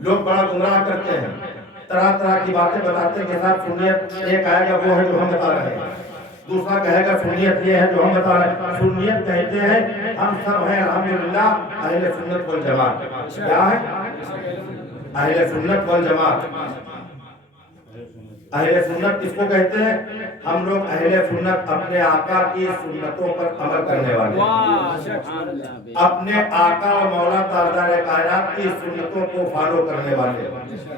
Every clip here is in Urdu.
لوگ بڑا گمراہ کرتے ہیں، طرح طرح کی باتیں بتاتے ہیں کہ صاحب سنیت ایک آئے گا وہ ہے جو ہم بتا رہے ہیں، دوسرا کہے گا سنیت یہ ہے جو ہم بتا رہے ہیں۔ سنیت کہتے ہیں ہم سب ہیں الحمدللہ اہل سنت والجماعت۔ کیا ہے؟ اہل سنت والجماعت۔ اہل سنت کس کو کہتے ہیں؟ ہم لوگ اہل سنت اپنے آقا کی سنتوں پر عمل کرنے والے، اپنے آقا و مولا تاجدار کائنات کی سنتوں کو فالو کرنے والے،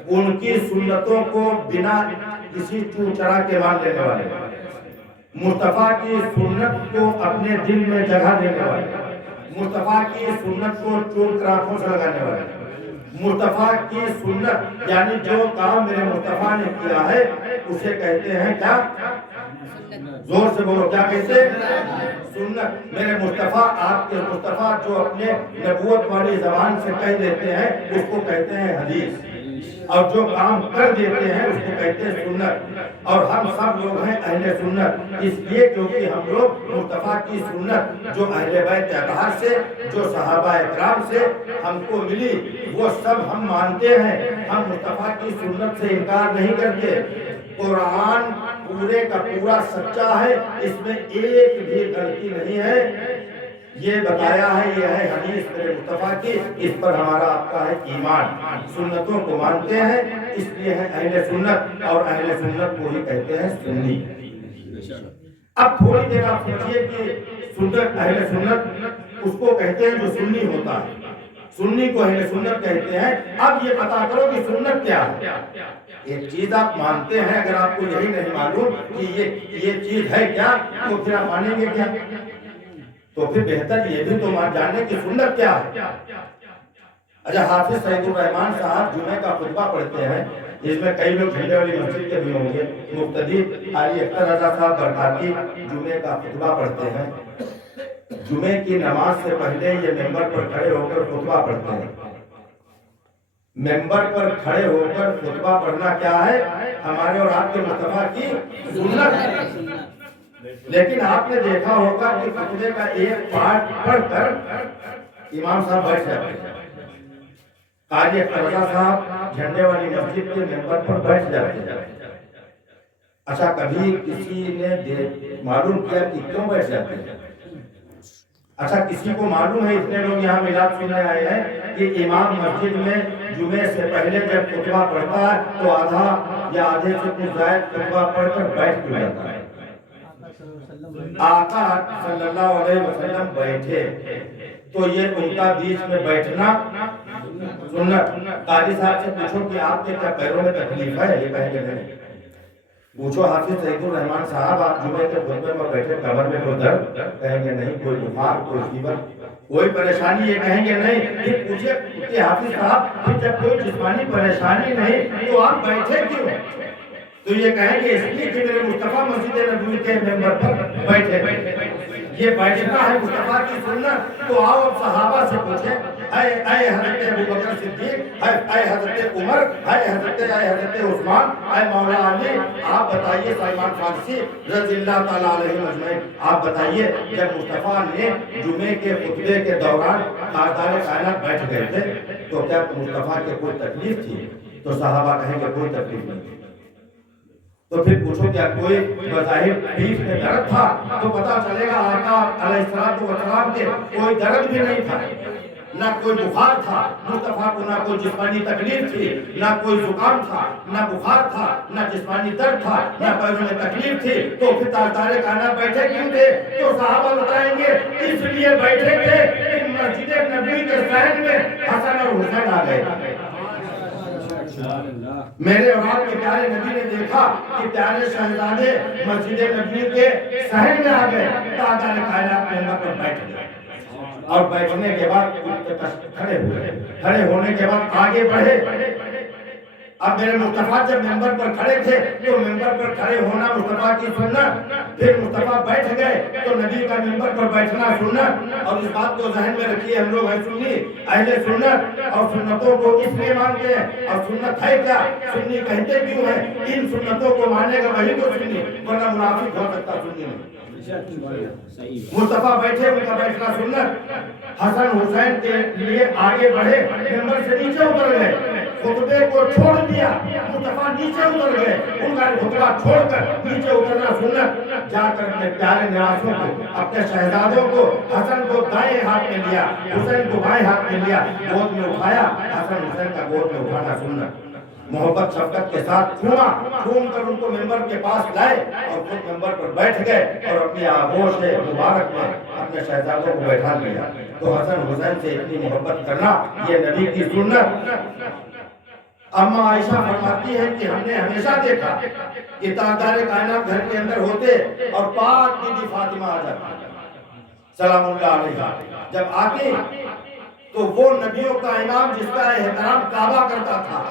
ان کی سنتوں کو بنا کسی چو چرا کے مان لینے والے، مصطفیٰ کی سنت کو اپنے دل میں جگہ دینے والے، مصطفیٰ کی سنت کو چون کر آنکھوں سے لگانے والے، مصطفیٰ کی سنت یعنی جو کام میرے مصطفیٰ نے کیا ہے اسے کہتے ہیں کیا؟ زور سے بولو، کیا کہتے ہیں؟ سنت۔ میرے مصطفیٰ، آپ کے مصطفیٰ جو اپنے نبوت والی زبان سے کہہ دیتے ہیں اس کو کہتے ہیں حدیث، اور جو کام کر دیتے ہیں اس کو کہتے ہیں سنت۔ اور ہم سب لوگ ہیں اہل سنت، اس لیے کیونکہ ہم لوگ مصطفیٰ کی سنت جو اہل بیت اطہار سے، جو صحابہ اکرام سے ہم کو ملی، وہ سب ہم مانتے ہیں۔ ہم مصطفیٰ کی سنت سے انکار نہیں کرتے۔ قرآن پورے کا پورا سچا ہے، اس میں ایک بھی غلطی نہیں ہے، یہ بتایا ہے، یہ ہے حدیث میرے مصطفیٰ کی، اس پر ہمارا آپ کا ہے ایمان۔ سنتوں کو مانتے ہیں، اس لیے ہے اہل سنت، اور اہل سنت کو ہی کہتے ہیں سنی۔ اب تھوڑی دیر آپ سوچئے کہ سنت، اہل سنت اس کو کہتے ہیں جو سنی ہوتا ہے، سنی کو اہل سنت کہتے ہیں۔ اب یہ پتا کرو کہ سنت کیا ہے۔ ایک چیز آپ مانتے ہیں، اگر آپ کو یہی نہیں معلوم کہ یہ چیز ہے کیا، تو پھر آپ مانیں گے کیا؟ تو پھر بہتر یہ بھی تو جاننے کہ سنت کیا ہے۔ اچھا، حافظ سعید الرحمان صاحب جمعہ کا خطبہ پڑھتے ہیں، جس میں کئی لوگ جھنڈے والی مسجد کے بھی ہوں گے، مقتدی قاری اختر رضا صاحب برکاتی جمعہ کا خطبہ پڑھتے ہیں۔ جمعہ کی نماز سے پہلے یہ ممبر پر کھڑے ہو کر خطبہ پڑھتے ہیں۔ ممبر پر کھڑے ہو کر خطبہ پڑھنا کیا ہے؟ ہمارے اور آپ کے مصطفیٰ کی سنت ہے۔ لیکن آپ نے دیکھا ہوگا کہ خطبے کا ایک پارٹ پڑھ کر امام صاحب بیٹھ جاتے ہیں، قاری اختر رضا صاحب جھنڈے والی مسجد کے ممبر پر بیٹھ جاتے ہیں۔ اچھا، کبھی کسی نے معلوم کیا کہ کیوں بیٹھ جاتے ہیں؟ اچھا، کسی کو معلوم ہے اتنے لوگ یہاں میلاد سننے آئے ہیں کہ امام مسجد میں جمعے سے پہلے جب خطبہ پڑھتا ہے تو آدھا یا آدھے سے کچھ زائد خطبہ پڑھ کر بیٹھ کیوں جاتا ہے؟ آقا صلی اللہ علیہ وسلم بیٹھے تو یہ ان کا بیچ میں بیٹھنا سنت۔ قاری صاحب سے پوچھو کہ آپ کے کیا پیروں میں تکلیف ہے؟ یہ کہیں گے نہیں۔ پوچھو حافظ سعید الرحمان صاحب، آپ جمعے کے خطبے میں بیٹھے کمر میں کوئی درد؟ کہیں گے نہیں۔ کوئی بخار، کوئی فیور، کوئی پریشانی؟ یہ کہیں گے نہیں۔ پھر پوچھے کہ حافظ صاحب پھر جب کوئی جسمانی پریشانی نہیں تو آپ بیٹھے کیوں؟ تو یہ کہیں گے اس لیے کہ میرے مصطفیٰ مسجد نبوی کے ممبر پر بیٹھے۔ یہ بیٹھنا ہے مصطفیٰ کی سنت۔ تو آؤ اب صحابہ سے پوچھیں، اے حضرت ابوبکر صدیق، اے حضرت عمر، اے حضرت عثمان، اے مولا علی، آپ بتائیے، سلمان فارسی رضی اللہ تعالیٰ علیہ مجمعین، آپ بتائیے جب مصطفیٰ نے جمعے کے خطبے کے دوران تاجدار کائنات بیٹھ گئے تھے تو کیا مصطفیٰ کے کوئی تکلیف تھی؟ تو صحابہ کہیں گے کوئی تکلیف نہیں۔ تو پھر پوچھو کیا کوئی بظاہر پیٹھ میں درد تھا؟ تو پتا چلے گا آقا علیہ السلام کے کوئی درد بھی نہیں تھا، نہ کوئی بخار تھا مصطفیٰ کو، نہ کوئی جسمانی تکلیف تھی، نہ کوئی زکام تھا، نہ بخار تھا، نہ جسمانی درد تھا، نہ پیروں میں تکلیف تھی۔ تو پھر تاجدار کائنات بیٹھے کیوں تھے؟ تو صحابہ بتائیں گے اس لیے بیٹھے تھے کہ مسجد نبوی کے صحن میں حسن اور حسین آ گئے۔ میرے اور آپ کے پیارے نبی نے دیکھا کہ پیارے شہزادے مسجد نبوی کے صحن میں آ گئے، تاجدار کائنات ممبر پر بیٹھ گئے، اور بیٹھنے کے بعد کھڑے ہوئے، کھڑے ہونے کے بعد آگے بڑھے۔ اب میرے مصطفیٰ جب ممبر پر کھڑے تھے تو ممبر پر کھڑے ہونا مصطفیٰ کی سنت، پھر مصطفیٰ بیٹھ گئے تو نبی کا ممبر پر بیٹھنا سنت۔ اور اس بات کو ذہن میں رکھیے، ہم لوگ ہیں سنی، اہل سنت، اور سنتوں کو اس لیے مانتے ہیں۔ اور سنت ہے کیا؟ سنی کہتے کیوں ہیں؟ ان سنتوں کو ماننے کا وہی تو سنی، ورنہ منافق ہو سکتا سنی نہیں۔ مصطفیٰ بیٹھے، ان کا بیٹھنا سنت۔ حسن حسین کے لیے آگے بڑھے، ممبر سے نیچے اتر گئے، خطبہ کو چھوڑ دیا، مصطفیٰ نیچے اتر گئے، ان کا خطبہ چھوڑ کر نیچے اترنا سنت، جا کر اپنے پیارے نواسوں کو، اپنے شہزادوں کو، حسن کو دائیں ہاتھ میں لیا، حسین کو بائیں ہاتھ میں لیا، گود میں اٹھایا، حسن حسین کا گود میں اٹھانا سنت، محبت شفقت کے ساتھ چھوم کر ان کو ممبر کے پاس لائے اور خود ممبر پر بیٹھ گئے اور اپنی آغوش مبارک میں اپنے شہزادوں کو بیٹھا لیا۔ تو حسن حسین سے اتنی محبت کرنا یہ نبی کی سنت۔ اما عائشہ فرماتی ہے کہ ہم نے ہمیشہ دیکھا کہ تاجدار کائنات گھر کے اندر ہوتے اور پاک بی بی فاطمہ آ جاتی سلام اللہ علیہا، جب آتی تو وہ نبیوں کا امام جس کا احترام کعبہ کرتا تھا،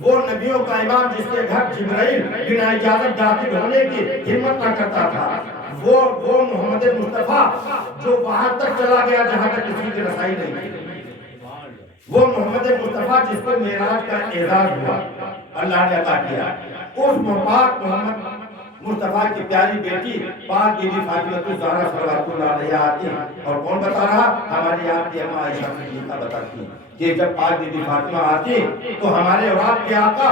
وہ نبیوں کا امام جس کے گھر جبرائیل بنا اجازت داخل ہونے کی ہمت نہ کرتا تھا، وہ محمد مصطفیٰ جو وہاں تک چلا گیا جہاں تک کسی کی رسائی نہیں تھی، وہ محمد مصطفیٰ جس پر معراج کا اعزاز ہوا، اللہ نے عطا کیا، اس پاک محمد مصطفیٰ کی پیاری بیٹی پاک بی بی فاطمہ الزہرا صلوات اللہ علیہا آتی، اور کون بتا رہا؟ ہماری آپ کی اماں عائشہ صدیقہ بتاتی کہ جب پاک بی بی فاطمہ آتی تو ہمارے اور آپ کے آقا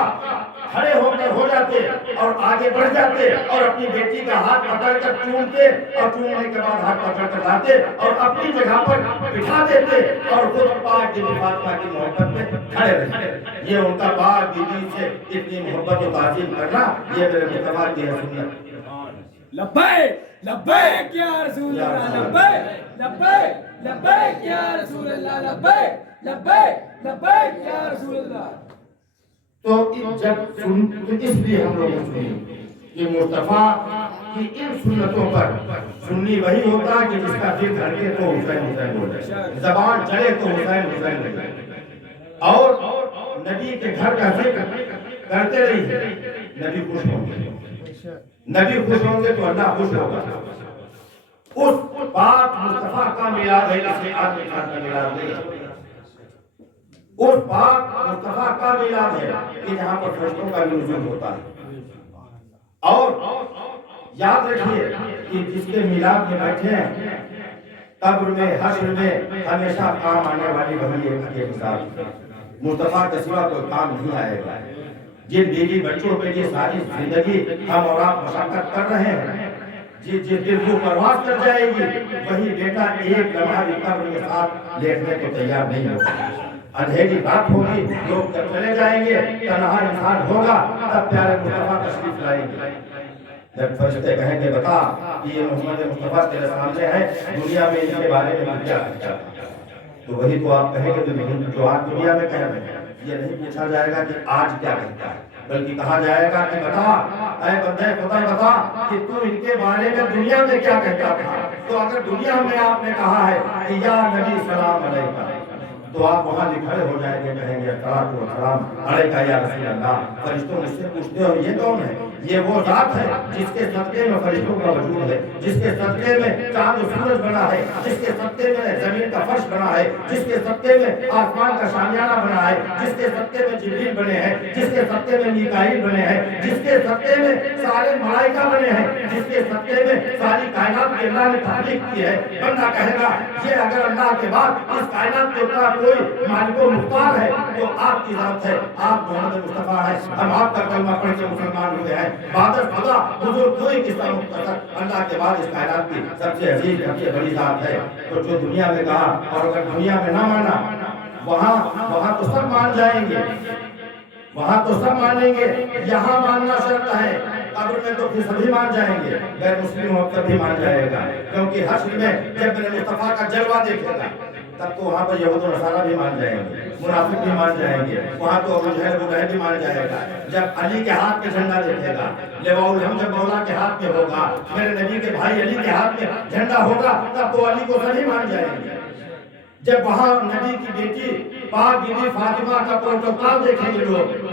کھڑے ہو کر ہو جاتے اور آگے بڑھ جاتے اور اپنی بیٹی کا ہاتھ پکڑ کر چومتے اور چومنے کے بعد ہاتھ پکڑ کر لاتے اور اپنی جگہ پر بٹھا دیتے اور خود پاک بی بی فاطمہ کی محبت میں کھڑے رہتے۔ یہ ان کا پاک بی بی سے اتنی محبت و تعظیم کرنا یہ میرے مصطفیٰ کی ہے سنت۔ لبیک لبیک یا رسول اللہ، لبیک لبیک لبیک یا رسول اللہ، لبیک لبیک لبیک یا رسول اللہ۔ تو جب اس لیے ہم لوگ سنی کہ مصطفیٰ کی ان سنتوں پر سنی وہی ہوتا کہ جس کا دل دھڑکے تو حسین حسین ہو جائے، زبان چلے تو حسین حسین ہو جائے، اور نبی کے گھر کا ذکر کرتے رہیے، نبی خوش ہوں گے، نبی خوش ہوں گے تو اللہ خوش ہوگا۔ اس پاک مصطفیٰ کا میلاد ہے جسے آدمی کا میلاد نہیں ہے، اس پاک مصطفیٰ کا میلاد ہے کہ جہاں پر فرشتوں کا بھی نزول ہوتا ہے، اور یاد رکھیے کہ جس کے میلاد میں بیٹھے ہیں قبر میں حشر میں ہمیشہ کام آنے والی وہی ایک مثال، مصطفیٰ کے سوا کوئی کام نہیں آئے گا۔ جن بیوی بچوں کے لیے ساری زندگی ہم اور آپ مشقت کر رہے ہیں، جس دل کو پرواز کر جائے گی وہی بیٹا ایک لمحہ بھی قبر کے ساتھ لیٹنے کو تیار نہیں ہوگا، اندھیری رات ہوگی، لوگ جب چلے جائیں گے، تنہا انسان ہوگا، تب پیارے مصطفیٰ تشریف لائیں گے، جب فرشتے کہیں گے بتا کہ یہ محمد مصطفیٰ تیرے سامنے ہے، دنیا میں اس کے بارے میں کیا کہتا ہے، تو وہی تو آپ کہیں گے جو آج دنیا میں کہہ رہے ہیں۔ یہ نہیں پوچھا جائے گا کہ آج کیا کہتا ہے، بلکہ کہا جائے گا کہ بتا اے بندے خدا بتا کہ تو ان کے بارے میں دنیا میں کیا کہتا تھا۔ تو اگر دنیا میں آپ نے کہا ہے کہ یا نبی سلام علیکہ، تو آپ وہاں بھی کھڑے ہو جائیں گے، کہیں گے سلام علیکہ یا رسول اللہ۔ فرشتوں مجھ سے پوچھتے ہو یہ کون ہے؟ یہ وہ ذات ہے جس کے صدقے میں فرشتوں کا وجود ہے، جس کے صدقے میں چاند و سورج بنا ہے، جس کے صدقے میں زمین کا فرش بنا ہے، جس کے صدقے میں آسمان کا شامیانہ بنا ہے، جس کے صدقے میں جبریل بنے ہیں، جس کے صدقے میں میکائیل بنے ہیں، جس کے صدقے میں سارے ملائکہ بنے ہیں، جس کے صدقے میں ساری کائنات کی اللہ نے تخلیق کی ہے۔ بندہ کہے گا یہ اگر اللہ کے بعد اس کائنات کے اوپر کوئی مالک و مختار ہے تو آپ کی ذات ہے، آپ محمد مصطفیٰ ہیں، ہم آپ کا کلمہ پڑھ کے مسلمان ہوئے ہیں۔ بادر خدا بزرگ کوئی قصہ مختصر اللہ کے بعد اس کائنات کی سب سے عزیز سب سے بڑی ذات ہے۔ تو جو دنیا میں کہا اور اگر دنیا میں نہ مانا وہاں تو سب مان جائیں گے، وہاں تو سب مانیں گے، یہاں ماننا شرط ہے، قبر میں تو پھر سبھی مان جائیں گے، غیر مسلم ہو کر بھی مان جائے گا، کیونکہ حشر میں جب میرے مصطفیٰ کا جلوہ دیکھے گا تب تو وہاں پر یہود و نصارہ بھی مان جائیں گے، منافق بھی مان جائیں گے، وہاں تو ابو جہل ابو لہب بھی مان جائے گا۔ جب علی کے ہاتھ میں جھنڈا دیکھے گا، لواء الحمد جب مولا کے ہاتھ میں ہوگا، میرے نبی کے بھائی علی کے ہاتھ میں جھنڈا ہوگا، تب تو علی کو سبھی مان جائیں گے۔ جب وہاں نبی کی بیٹی پاک بی بی فاطمہ کا پروٹوکول دیکھیں گے لوگ،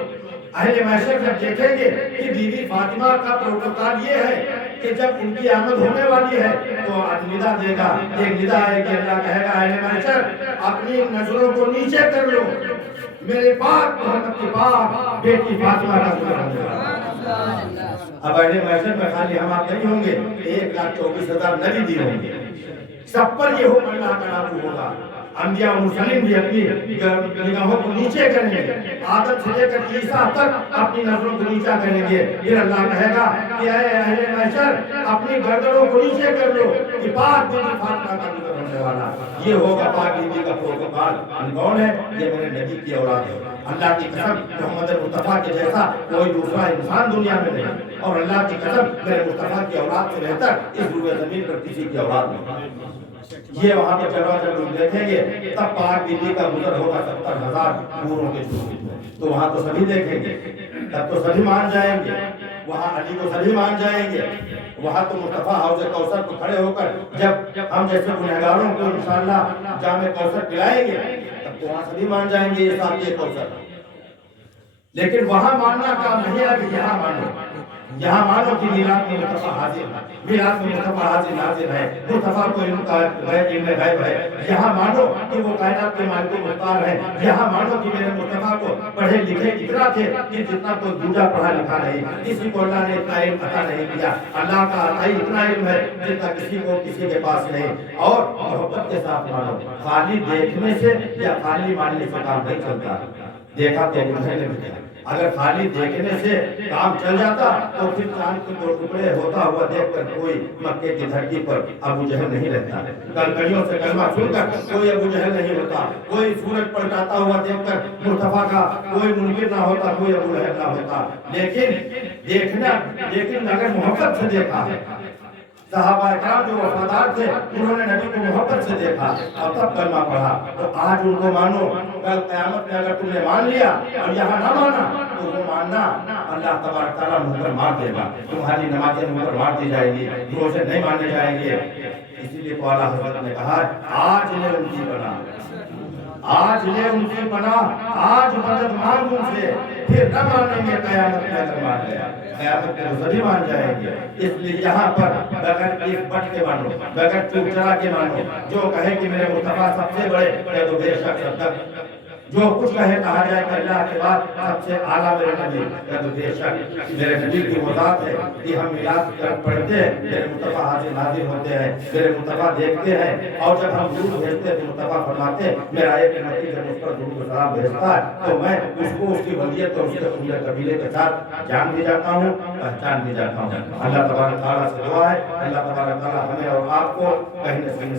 اہل محشر جب دیکھیں گے کہ بی بی فاطمہ کا پروٹوکول یہ ہے کہ جب ان کی آمد ہونے والی ہے تو ندا دے گا، ایک ندا ہے کہ اللہ کہے گا اہل محشر اپنی نظروں کو نیچے کر لو، میرے پاک محمد کی پاک بیٹی فاطمہ کا ذکر ہوگا۔ اب اہل محشر میں خالی ہم آپ نہیں ہوں گے، 1,24,000 نبی بھی ہوں گے، سب پر یہ حکم اللہ کا لاگو ہوگا انبیاء و مرسلین بھی اپنی نگاہوں کو نیچے کریں گے، آدم سے لے کر عیسیٰ تک اپنی نظروں کو نیچا کریں گے. پھر اللہ کہے گا کہ اے اہل محشر اپنی گردنوں کو نیچے کر لو کہ پاک بی بی فاطمہ کا ذکر ہونے والا. یہ ہوگا پاک بی بی کا پروٹوکول. کون ہے؟ یہ میرے نبی کی اولاد ہے. اللہ کی قسم محمد مصطفیٰ کے جیسا کوئی دوسرا انسان دنیا میں نہیں، اور اللہ کی قسم میرے مصطفیٰ کی اولاد سے بہتر اس روئے زمین پر کسی کی اولاد نہیں. یہ وہاں پر جب لوگ دیکھیں گے تب پاک بی بی کا گزر ہوگا 70,000 حوروں کے چھوٹے میں، تو وہاں تو سبھی دیکھیں گے، تب تو سبھی مان جائیں گے، وہاں علی کو سبھی مان جائیں گے. وہاں تو مصطفیٰ حوض کوثر کو کھڑے ہو کر جب ہم جیسے گنہگاروں کو انشاءاللہ جام کوثر پلائیں گے تب تو وہاں سبھی مان جائیں گے یہ ساتھ کوثر. لیکن وہاں ماننا کام نہیں ہے کہ یہاں مانو. یہاں مانو کہ میلاد میں مصطفیٰ حاضر ہے، میلاد میں مصطفیٰ حاضر ہے، مصطفیٰ کو علم کا غیب ہے. یہاں مانو کہ وہ کائنات کے مالک و مختار ہیں. یہاں مانو کہ میرے مصطفیٰ کو پڑھے لکھے اتنا تھے کہ جتنا کوئی دوسرا پڑھا لکھا نہیں. کسی کو اللہ نے اتنا علم عطا نہیں کیا. اللہ کا عطائی اتنا علم ہے جتنا کسی کو کسی کے پاس نہیں. اور محبت کے ساتھ مانو. خالی دیکھنے سے یا خالی ماننے سے کام نہیں چلتا. دیکھا تو مجھے نے بھی کیا. اگر خالی دیکھنے سے کام چل جاتا تو پھر چاند کے 2 ٹکڑے ہوتا ہوا دیکھ کر کوئی مکے کی دھرتی پر ابو جہل نہیں رہتا. کڑکڑیوں سے کلمہ سن کر کوئی ابو جہل نہیں ہوتا. کوئی سورج پلٹاتا ہوا دیکھ کر مصطفیٰ کا کوئی منکر نہ ہوتا، کوئی ابو لہب نہ ہوتا. لیکن اگر محبت سے دیکھا، صحابہ کرام جو وفادار تھے انہوں نے نبی کو محبت سے دیکھا اور تب کلمہ پڑھا. تو آج ان کو مانو. کل قیامت میں اگر تم نے مان لیا اور یہاں نہ مانا تو وہ ماننا اللہ تبارک تعالیٰ منہ پر مار دے گا. تمہاری نمازیں منہ پر مار دی جائے گی، روزے نہیں مانے جائیں گے. اسی لیے تو اعلیٰ حضرت نے کہا آج لے ان کی پناہ، آج لے ان کی پناہ، آج مدد مانگ ان سے. پھر نہ مانیں گے قیامت میں اگر مان گیا. قیامت میں سبھی مان جائیں گے. اس لیے یہاں پر بغیر ایک بٹ کے مانو، بغیر چوک چرا کے مانو. جو کہے کہ میرے مصطفیٰ سب سے بڑے کہہ دو بے شک صدق. جو کچھ کہا جائے کہ اللہ کے بعد سب سے اعلیٰ میرے نبی، کہہ دو بے شک میرے نبی کی وہ ذات ہے کہ ہم میلاد پڑھتے ہیں میرے مصطفیٰ حاضر ہوتے ہیں، میرے مصطفیٰ دیکھتے ہیں. اور جب ہم درود بھیجتے ہیں تو مصطفیٰ فرماتے میرا ایک نبی جب اس پر درود و سلام بھیجتا ہے تو میں اس کو اس کی ولیت اور اس کے پورے قبیلے کے ساتھ جان بھی جاتا ہوں، پہچان بھی جاتا ہوں. اللہ تبارک تعالیٰ سے دعا ہے اللہ تبارک تعالیٰ ہمیں اور آپ کو کہیں نہ کہیں